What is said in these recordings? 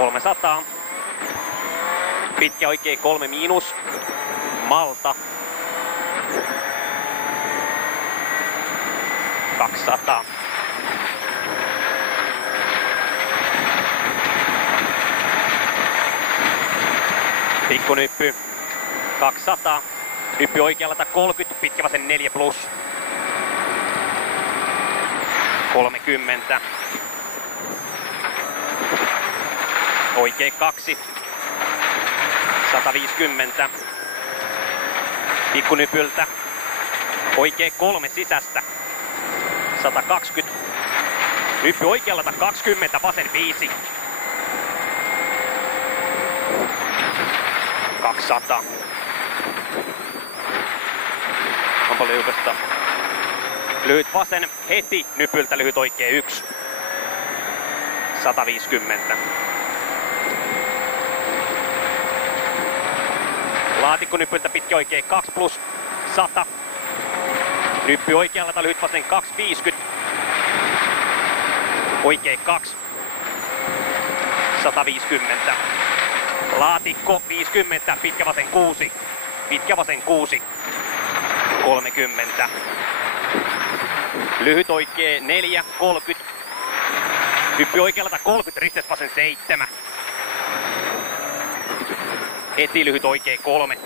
300. Pitkä oikee 3 miinus. Malta. 200. Pikkunyppy. 200. Nyppy oikealta 30, pitkä vasen 4 plus. 30. Oikee 2. 150. Pikkunypyltä. Oikee 3 sisästä. 120. Nyppy oikealta 20, vasen 5. 200. Onpa liukasta. Lyhyt vasen heti nypyltä, lyhyt oikee 1. 150. Laatikko nypyltä pitkä oikee 2 plus 100. Nyppy oikealta lyhyt vasen 250. Oikee 2. 150. Laatikko 50, pitkä vasen 6. Pitkä vasen 6. 30. Lyhyt oikee 4, 30. Hyppy oikealta 30, ristes vasen 7. Heti lyhyt oikee 3.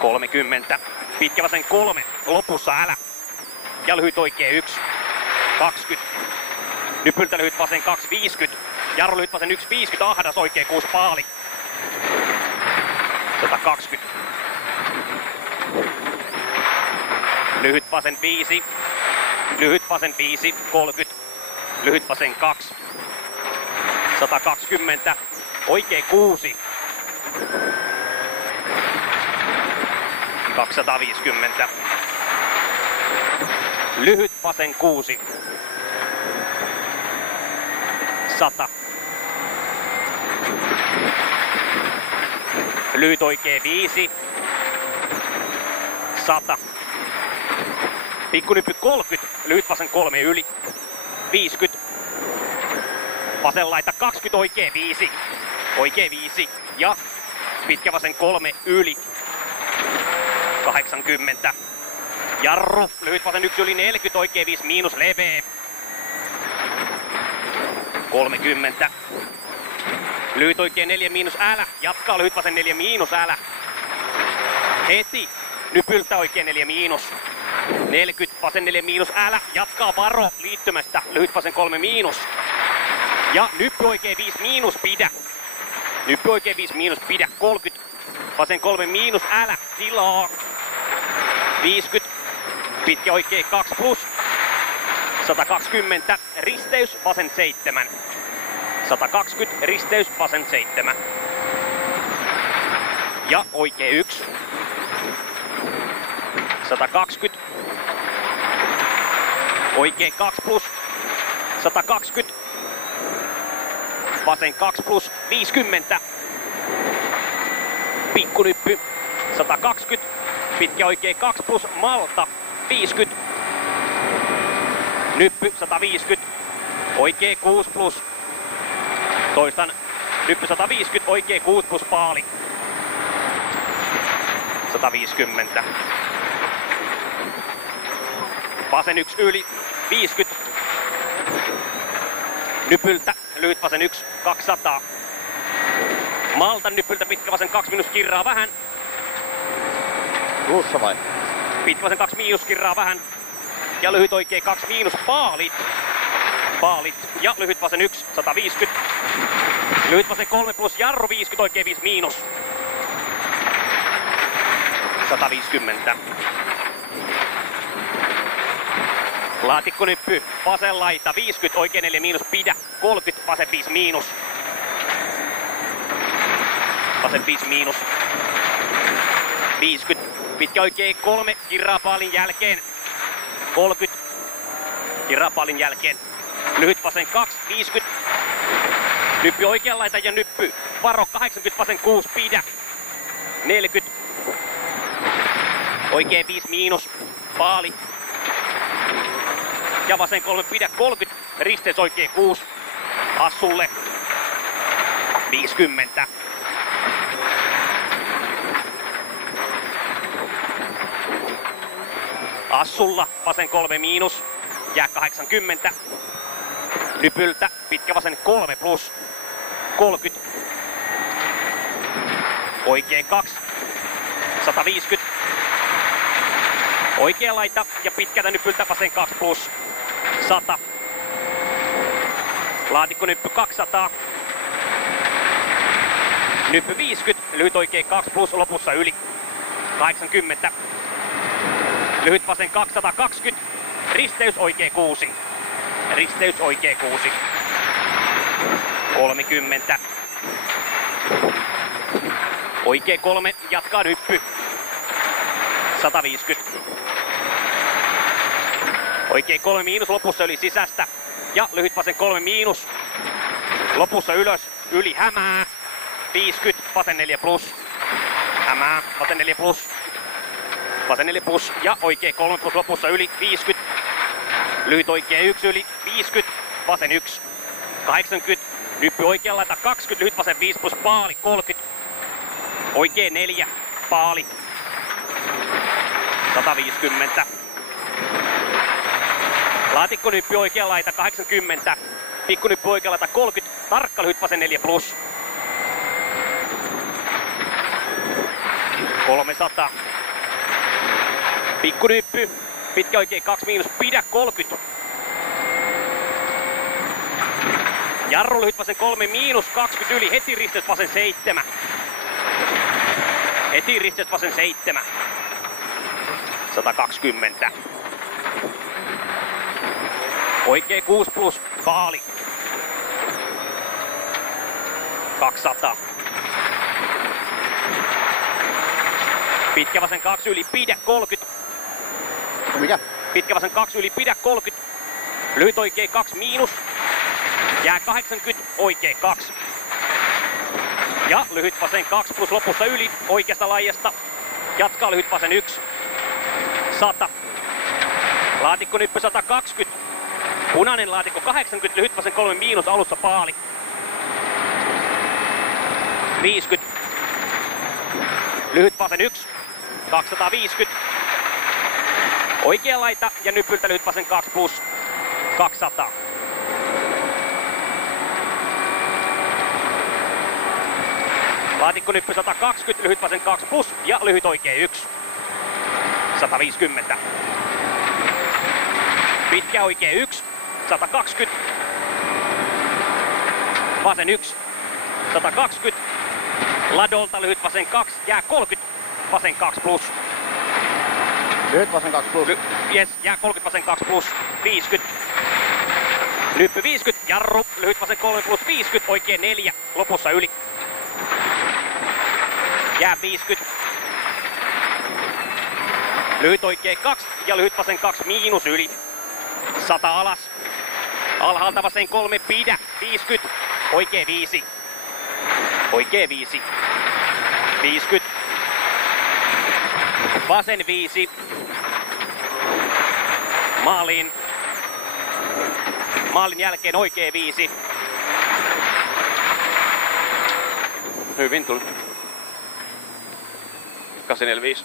30. Pitkä vasen 3, lopussa älä. Ja lyhyt oikee 1. 20. Nypyltä lyhyt vasen 2, 50. Jarru lyhyt vasen 1, 50. Ahdas oikee 6 paali. 120. Lyhyt vasen 5. Lyhyt vasen 5, 30. Lyhyt vasen 2. 120. Oikee 6. 250. Lyhyt vasen 6. 100. Lyhyt oikee 5. 100. Pikkunyppy 30. Lyhyt vasen 3 yli. 50. Vasen laita 20. Oikee 5. Oikee 5. Ja pitkä vasen 3 yli. 80. Jarru. Lyhyt vasen 1 yli 40. Oikee 5 miinus leveä. 30. Lyhyt oikee 4 miinus älä. Jatkaa lyhyt vasen 4 miinus älä. Heti. Nypyltä oikee 4 miinus. 40. Vasen 4 miinus älä. Jatkaa varo liittymästä. Lyhyt vasen 3 miinus. Ja nyppy oikee 5 miinus pidä. Nyppy oikee 5 miinus pidä. 30. Vasen 3 miinus älä. Tilaa. 50. Pitkä oikee 2 plus. 120. Risteys vasen 7. 120. Risteys vasen 7. Ja oikee 1. 120. Oikee 2 plus. 120. Vasen 2 plus 50. Pikkunyppy 120. Pitkä oikee 2 plus malta 50. Nyppy 150. Oikee 6 plus. Toistan. Nyppy 150. Oikee 6 plus paali. 150. Vasen 1 yli 50. Nypyltä lyhyt vasen 1 200. Malta nypyltä pitkä vasen 2 miinus kirraa vähän. Plussa vai? Pitkä vasen 2 miinus kirraa vähän. Ja lyhyt oikee 2 miinus paalit. Paalit. Ja lyhyt vasen 1 150. Lyhyt vasen 3 plus jarru 50 oikee 5 miinus. 150. Laatikko-nyppy, vasen laita, 50, oikein 4 miinus, pidä, 30, vasen 5 miinus. Vasen 5 miinus. 50, pitkä oikein 3, kirraa paalin jälkeen. 30, kirraa paalin jälkeen. Lyhyt vasen 2, 50. Nyppy oikean laita ja nyppy, varo 80, vasen 6, pidä. 40. Oikein 5 miinus, paali. Ja vasen 3 pidä 30, risteys oikein 6, assulle. 50. Assulla vasen 3 miinus, jää 80. Nypyltä pitkä vasen 3 plus, 30. Oikein 2, 150. Oikea laita ja pitkältä nypyltä vasen 2 plus, 100. Laatikko-nyppy 200. Nyppy 50, lyhyt oikein 2 plus, lopussa yli 80. Lyhyt vasen 220, risteys oikein 6. Risteys oikein 6. 30. Oikein 3, jatkaa nyppy. 150. Oikein 3 miinus, lopussa yli sisästä. Ja lyhyt vasen 3 miinus. Lopussa ylös, yli hämää. 50, vasen 4 plus. Hämää, vasen 4 plus. Vasen 4 plus ja oikein 3 plus, lopussa yli 50. Lyhyt oikein 1 yli 50, vasen 1. 80, nyppy oikealla laita 20, lyhyt vasen 5 plus, paali 30. Oikein 4, paali. 150. Laatikko-nyppy oikea laita 80. Pikkunyppy oikea laita 30. Tarkka lyhyt vasen 4 plus. 300. Pikkunyppy. Pitkä oikein 2 miinus. Pidä 30. Jarru lyhyt vasen 3 miinus. 20 yli. Heti risteys vasen 7. Heti risteys vasen 7. 120. Oikein 6 plus, paali. 200. Pitkä vasen 2 yli, pidä 30. Mikä? Pitkä vasen 2 yli, pidä 30. Lyhyt oikein 2 miinus. Jää 80, oikein 2. Ja lyhyt vasen 2 plus, lopussa yli oikeasta laijasta. Jatkaa lyhyt vasen 1. 100. Laatikko-nyppy 120. Punainen laatikko 80, lyhyt vasen 3 miinus, alussa paali. 50. Lyhyt vasen 1. 250. Oikea laita ja nypyltä lyhyt vasen 2 plus. 200. Laatikko-nyppy 120, lyhyt vasen 2 plus ja lyhyt oikein 1. 150. Pitkä oikein 1. 120. Vasen 1. 120. Ladolta lyhyt vasen 2. Jää 30. Vasen 2 plus. Lyhyt vasen 2 plus. Yes, jää 30 vasen 2 plus. 50. Nyppy 50. Jarru. Lyhyt vasen 3 plus 50. Oikein 4. Lopussa yli. Jää 50. Lyhyt oikein 2 ja lyhyt vasen 2 miinus yli. 100 alas. Alhaalta vasen 3, pidä. 50. Oikein 5. Oikein 5. 50. Vasen 5. Maaliin. Maalin jälkeen oikein 5. Hyvin tuli. 845.